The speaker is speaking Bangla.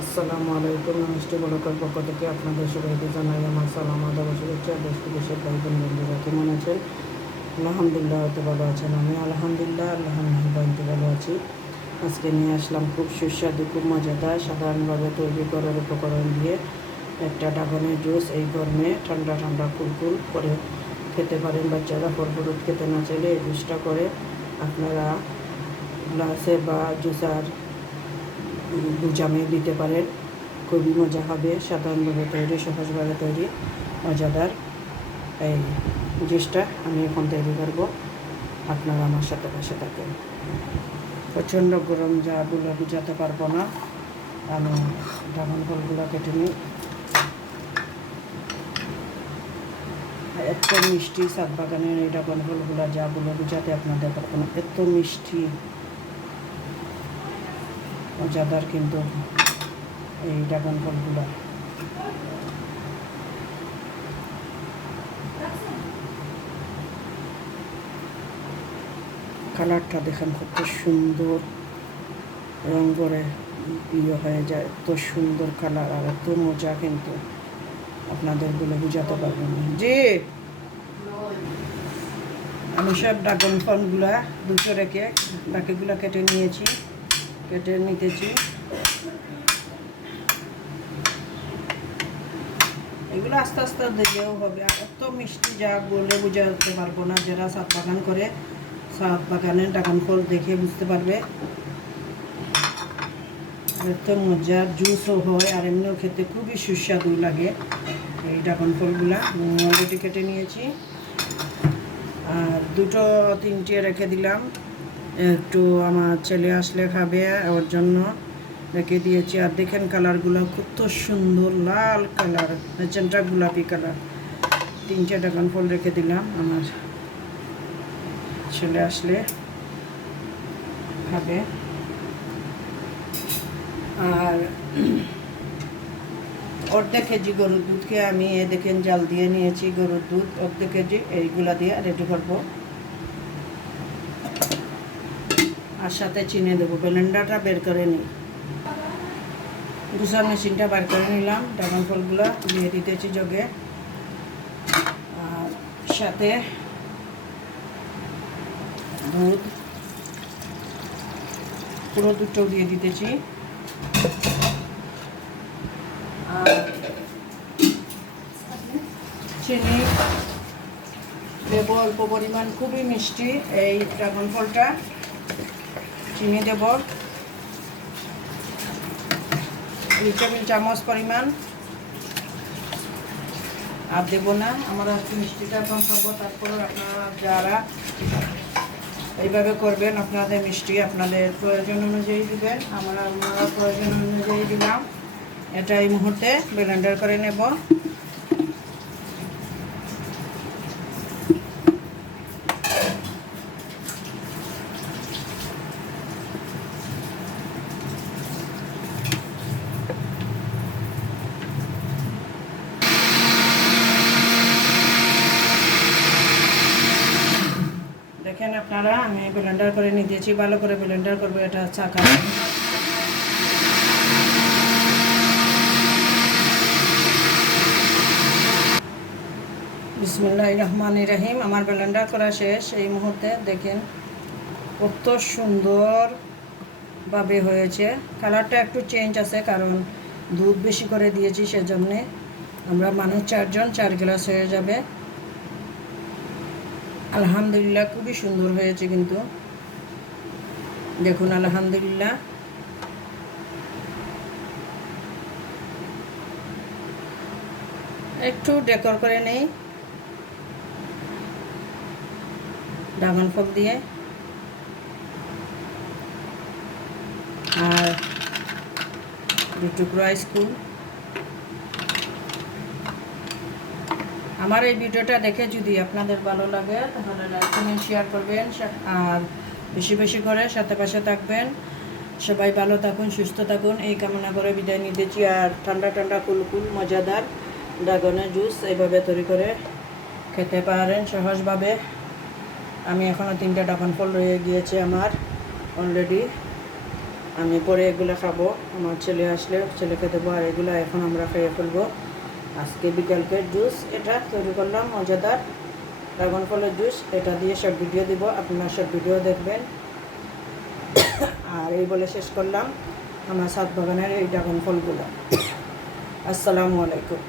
আসসালামু আলাইকুম। মিষ্টি বলকের পক্ষ থেকে আপনাদের সবাইকে জানাই আমার সালাম আদাব শুভেচ্ছা। দেশ বিদেশের ভাই বোন বন্ধুরা কেমন আছেন? আলহামদুলিল্লাহ হয়তো ভালো আছেন। আমি আলহামদুলিল্লাহ আল্লাহর মেহেরবানিতে ভালো আছি। আজকে নিয়ে আসলাম খুব সুস্বাদু, খুব মজাদার, সাধারণভাবে তৈরি করার উপকরণ দিয়ে একটা ড্রাগনের জুস। এই গরমে ঠান্ডা ঠান্ডা কুলকুল করে খেতে পারেন। বাচ্চারা ফরফরুট খেতে না চাইলে এই জুসটা করে আপনারা গ্লাসে বা জুসার জামে দিতে পারেন। খুবই মজা হবে। সাধারণভাবে তৈরি, সহজভাবে তৈরি, মজাদার এই জুসটা আমি এখন তৈরি করবো। আপনারা আমার সাথে পাশে থাকেন। প্রচণ্ড গরম, যা বলে বুঝাতে পারবো না। আমি ড্রাগন ফলগুলো কেটে নিই। এত মিষ্টি সাত বাগানের এই ড্রাগন ফলগুলো, যা বলে বুঝাতে আপনাদের পারবো না। এত মিষ্টি, মজাদার কিন্তু এই ড্রাগন ফলগুলো। কালারটা দেখেন কত সুন্দর, রং করে হয়ে যায়। এত সুন্দর কালার আর এত মজা, কিন্তু আপনাদের বলে বুঝাতে পারবো না। জি, আমি সব ড্রাগন ফলগুলা দুটো রেখে বাকিগুলো কেটে নিতেছি। এগুলো আস্তে আস্তে দিলেও হবে। আর এত মিষ্টি, যা বলে বুঝাতে পারবো না। যারা ছাদ বাগান করে, ছাদ বাগানের ড্রাগন ফল দেখে বুঝতে পারবে। এত মজার জুসও হয় আর এমনিও খেতে খুবই সুস্বাদু লাগে এই ড্রাগন ফলগুলা। অলরেডি কেটে নিয়েছি আর দুটো তিনটে রেখে দিলাম। একটু আমার ছেলে আসলে খাবে, ওর জন্য রেখে দিয়েছি। আর দেখেন কালারগুলো কত সুন্দর, লাল কালার, মেজেন্টা গোলাপি কালার। তিনটে ড্রাগন ফল রেখে দিলাম, আমার ছেলে আসলে খাবে। আর অর্ধেক কেজি গরুর দুধকে আমি দেখেন জাল দিয়ে নিয়েছি। গরুর দুধ অর্ধেক কেজি, এইগুলা দিয়ে রেডি করবো। আর সাথে চিনি দেবো। ব্লেন্ডারটা বের করে নিই, জুসার মেশিনটা বের করে নিলাম। ড্রাগন ফলগুলো দিয়ে দিতেছি জগে। আর সাথে দুধ, পুরো দুধটাও দিয়ে দিতেছি। আর চিনি দেব অল্প পরিমাণ, খুবই মিষ্টি এই ড্রাগন ফলটা। চিনি দেব 2 টেবিল চামচ পরিমাণ, আর দেবো না। আমরা একটু মিষ্টিটা এখন খাবো। তারপরে আপনারা যারা এইভাবে করবেন, আপনাদের মিষ্টি আপনাদের প্রয়োজন অনুযায়ী দিবেন। আমরা প্রয়োজন অনুযায়ী দিলাম। এটা এই মুহূর্তে ব্লেন্ডার করে নেব। দেখেন আপনারা, আমি ব্লেন্ডার করে নিয়েছি। ভালো করে ব্লেন্ডার করবো, এটা চাকা। বিসমিল্লাহির রহমানির রহিম। আমার ব্লেন্ডার করা শেষ। এই মুহূর্তে দেখেন কত সুন্দরভাবে হয়েছে। কালারটা একটু চেঞ্জ আছে, কারণ দুধ বেশি করে দিয়েছি, সেজন্যে। আমরা মানুষ 4 জন, 4 গ্লাস হয়ে যাবে। আলহামদুলিল্লাহ খুবই সুন্দর হয়েছে কিন্তু দেখুন, আলহামদুলিল্লাহ। একটু ডেকোর করে নেই ড্রাগন ফল দিয়ে। আর 2 টুকরো আইসক্রিম। আমার এই ভিডিওটা দেখে যদি আপনাদের ভালো লাগে, তাহলে লাইক কমেন্ট শেয়ার করবেন। আর বেশি বেশি করে সাথে পাশে থাকবেন। সবাই ভালো থাকুন, সুস্থ থাকুন, এই কামনা করে বিদায় নিতেছি। আর ঠান্ডা ঠান্ডা কুলকুল মজাদার ড্রাগনের জুস এইভাবে তৈরি করে খেতে পারেন সহজভাবে। আমি এখনও 3টে ড্রাগন ফল রয়ে গিয়েছে আমার অলরেডি। আমি পরে এগুলো খাবো, আমার ছেলে আসলে ছেলেকে দেবো, আর এগুলো এখন আমরা খেয়ে ফেলবো। আজকে বিকালকের জুস এটা তৈরি করলাম, মজাদার ড্রাগন ফলের জুস। এটা দিয়ে সব ভিডিও দিব, আপনারা সব ভিডিও দেখবেন। আর এই বলে শেষ করলাম আমার ছাদ বাগানের এই ড্রাগন ফলগুলো। আসসালামু আলাইকুম।